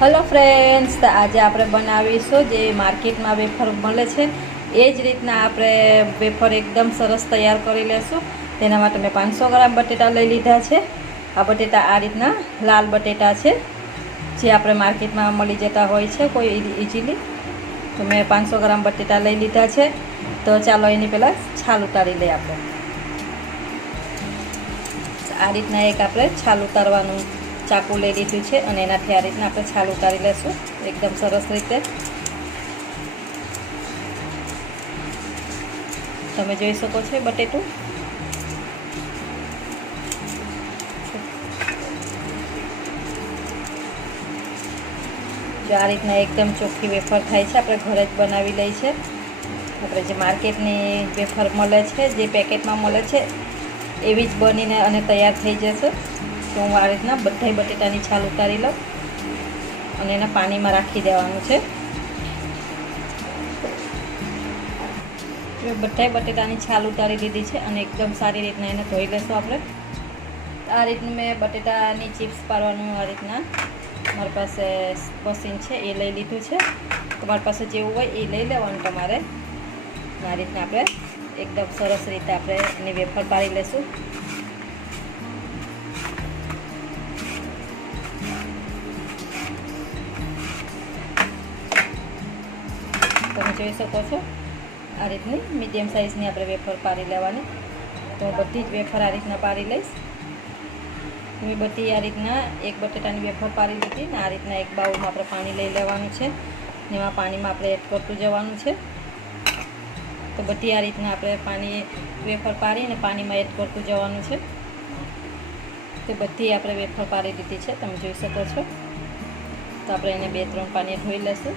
Hello friends, તો આજે આપણે બનાવીશું જે માર્કેટમાં વેફર મળે છે એ જ રીતના આપણે વેફર એકદમ સરસ તૈયાર કરી લેશું। તેના માટે મેં 500 ગ્રામ બટેટા લઈ લીધા છે। આ બટેટા આ રીતના લાલ બટેટા છે જે આપણે માર્કેટમાં મળી જતા હોય છે કોઈ ઇઝીલી। તો મેં 500 ગ્રામ બટેટા લઈ લીધા છે। તો ચાલો એની પહેલાં છાલ ઉતારી લઈએ આપણે। આ રીતના એક આપણે છાલ ઉતારવાનું ચાકુ લઈ લીધું છે અને એનાથી આ રીતના આપણે છાલ ઉતારી લેશું એકદમ સરસ રીતે। તમે જોઈ શકો છો બટેટું જો આ રીતના એકદમ ચોખ્ખી વેફર થાય છે। આપણે ઘરે જ બનાવી લઈ છે। આપણે જે માર્કેટની વેફર મળે છે જે પેકેટમાં મળે છે એવી જ બનીને અને તૈયાર થઈ જશે। તો હું આ રીતના બધા બટેટાની છાલ ઉતારી લઉં અને એને પાણીમાં રાખી દેવાનું છે। બધા બટેટાની છાલ ઉતારી લીધી છે અને એકદમ સારી રીતના એને ધોઈ લેશું આપણે। આ રીતનું મેં બટેટાની ચિપ્સ પાડવાનું આ રીતના મારી પાસે મશીન છે એ લઈ લીધું છે। તમારી પાસે જેવું હોય એ લઈ લેવાનું તમારે। આ રીતના આપણે એકદમ સરસ રીતે આપણે એની વેફર પાડી લેશું। તમે જોઈ શકો છો આ રીતની મીડિયમ સાઇઝની આપણે વેફર પાડી લેવાની। તો બધી જ વેફર આ રીતના પાડી લઈશ। મેં બધી આ રીતના એક બટેટાની વેફર પાડી લીધી ને આ રીતના એક બાઉલમાં આપણે પાણી લઈ લેવાનું છે ને એમાં પાણીમાં આપણે એડ કરતું જવાનું છે। તો બધી આ રીતના આપણે પાણી વેફર પાડીને પાણીમાં એડ કરતું જવાનું છે। તો બધી આપણે વેફર પાડી દીધી છે તમે જોઈ શકો છો। તો આપણે એને 2-3 પાણી ધોઈ લઈશું।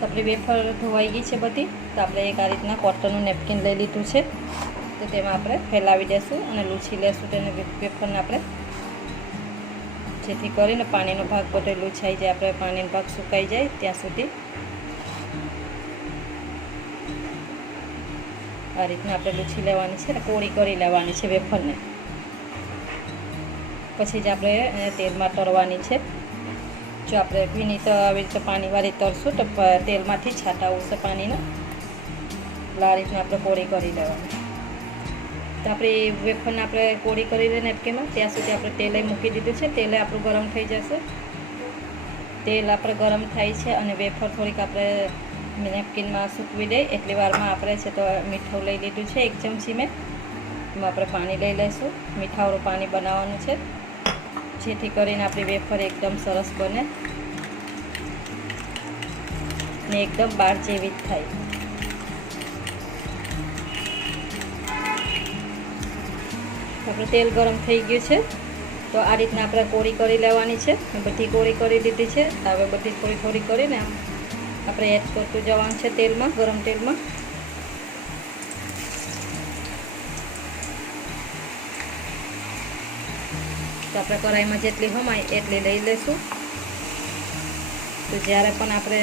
તો આપણી વેફર ધોવાઈ ગઈ છે બધી। તો આપણે એક આ રીતના કોટનનું નેપકિન લઈ લીધું છે તો તેમાં આપણે ફેલાવી દઈશું અને લૂછી લેશું તેને વેફરને આપણે, જેથી કરીને પાણીનો ભાગ બધો લૂછાઈ જાય, આપણે પાણીનો ભાગ સુકાઈ જાય ત્યાં સુધી। આ રીતના આપણે લૂછી લેવાની છે અને કોળી કરી લેવાની છે વેફરને। પછી જ આપણે તેલમાં તળવાની છે। જો આપણે ભીની તો આવી રીતે પાણીવાળી તળશું તો તેલમાંથી છાંટા આવશે પાણીના। આ રીતના આપણે કોળી કરી લેવાની। તો આપણી વેફરને આપણે કોળી કરી લઈએ નેપકીનમાં ત્યાં સુધી આપણે તેલે મૂકી દીધું છે। તેલે આપણું ગરમ થઈ જશે। તેલ આપણે ગરમ થાય છે અને વેફર થોડીક આપણે નેપકીનમાં સૂકવી દઈએ એટલી વારમાં આપણે છે તો મીઠું લઈ લીધું છે 1 ચમચી મેં। એમાં આપણે પાણી લઈ લઈશું। મીઠાવાળું પાણી બનાવવાનું છે જેથી કરીને આપણી વેફર એકદમ સરસ બને ને એકદમ બહાર જેવી જ થાય। આપણું તેલ ગરમ થઈ ગયું છે તો આ રીતના આપણે કોળી કરી લેવાની છે। બધી કોળી કરી દીધી છે। હવે બધી થોડી થોડી કરીને આપણે એડ કરતું જવાનું છે તેલમાં, ગરમ તેલમાં। તો આપણે કઢાઈમાં જેટલી હમાય એટલી લઈ લઈશું। તો જ્યારે પણ આપણે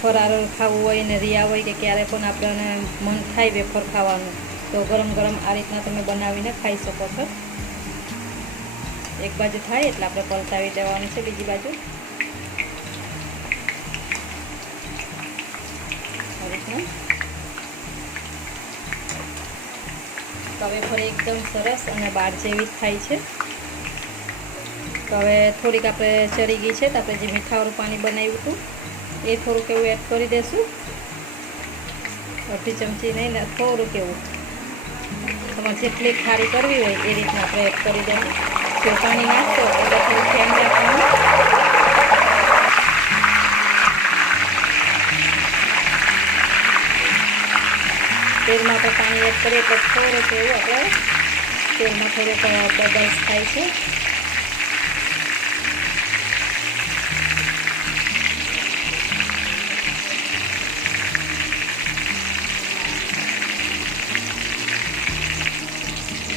ફરાળ ખાવું હોય ને રિયા હોય કે ક્યારે પણ આપણને મન થાય વેફર ખાવાનું તો ગરમ ગરમ આ રીતના તમે બનાવીને ખાઈ શકો છો। એક બાજુ થાય એટલે આપણે પલટાવી દેવાનું છે બીજી બાજુ। આ રીતના તો વેફર એકદમ સરસ અને બહાર જેવી થાય છે। તો હવે થોડીક આપણે ચડી ગઈ છે તો આપણે જે મીઠાવાળું પાણી બનાવ્યું હતું એ થોડુંક એવું એડ કરી દઈશું। 1/2 ચમચી નહીં ને થોડુંક એવું તમારે જેટલી ખારી કરવી હોય એ રીતના આપણે એડ કરી દેવું। જો પાણી નાખશો એટલે થોડું ફેમ રાખવાનું। તેલમાં આપણે પાણી એડ કરીએ એટલે થોડુંક એવું આપણે તેલમાં થોડુંક બબલ્સ થાય છે।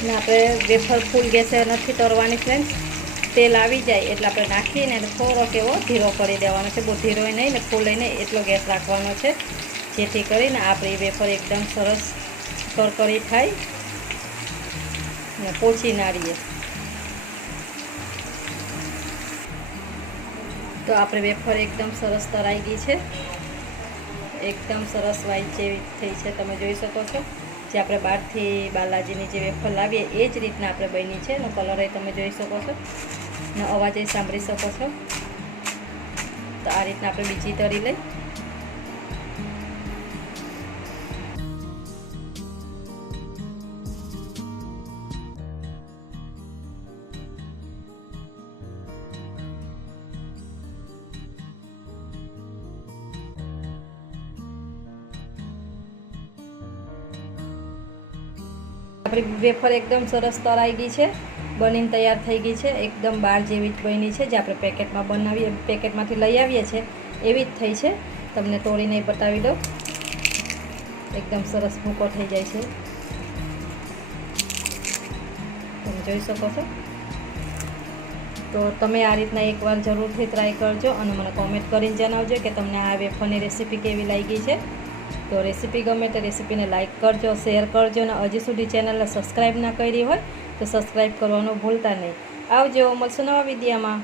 ને આપણે વેફર ફૂલ ગેસે નથી તળવાની ફ્રેન્ડ્સ। તેલ આવી જાય એટલે આપણે નાખીને થોડોક એવો ધીરો કરી દેવાનો છે। બહુ ધીરો નહીં ને ફૂલે નહીં એટલો ગેસ રાખવાનો છે જેથી કરીને આપણી વેફર એકદમ સરસ કરકરી થાય ને પોચી નાળીએ। તો આપણે વેફર એકદમ સરસ તળાઈ ગઈ છે, એકદમ સરસ વ્હાઈટ જેવી થઈ છે, તમે જોઈ શકો છો। જે આપણે બહારથી બાલાજીની જે વેફર લાવીએ એ જ રીતના આપણે બની છે, એનો કલર એ તમે જોઈ શકો છો ને અવાજ એ સાંભળી શકો છો। તો આ રીતના આપણે બીજી તળી લઈ। આપણી વેફર એકદમ સરસ તળાઈ ગઈ છે, બનીને તૈયાર થઈ ગઈ છે, એકદમ બાર જેવી જ બની છે। જે આપણે પેકેટમાં બનાવીએ, પેકેટમાંથી લઈ આવીએ છીએ એવી જ થઈ છે। તમને તોડીને બતાવી દઉં, એકદમ સરસ ભૂકો થઈ જાય છે, તમે જોઈ શકો છો। તો તમે આ રીતના એકવાર જરૂરથી ટ્રાય કરજો અને મને કોમેન્ટ કરીને જણાવજો કે તમને આ વેફરની રેસીપી કેવી લાગી છે। તો રેસીપી ગમે તો રેસીપીને લાઇક કરજો, શેર કરજો અને હજી સુધી ચેનલને સબસ્ક્રાઈબ ના કરી હોય તો સબસ્ક્રાઈબ કરવાનું ભૂલતા નહીં। આવજો, મળશું નવા વિડીયોમાં।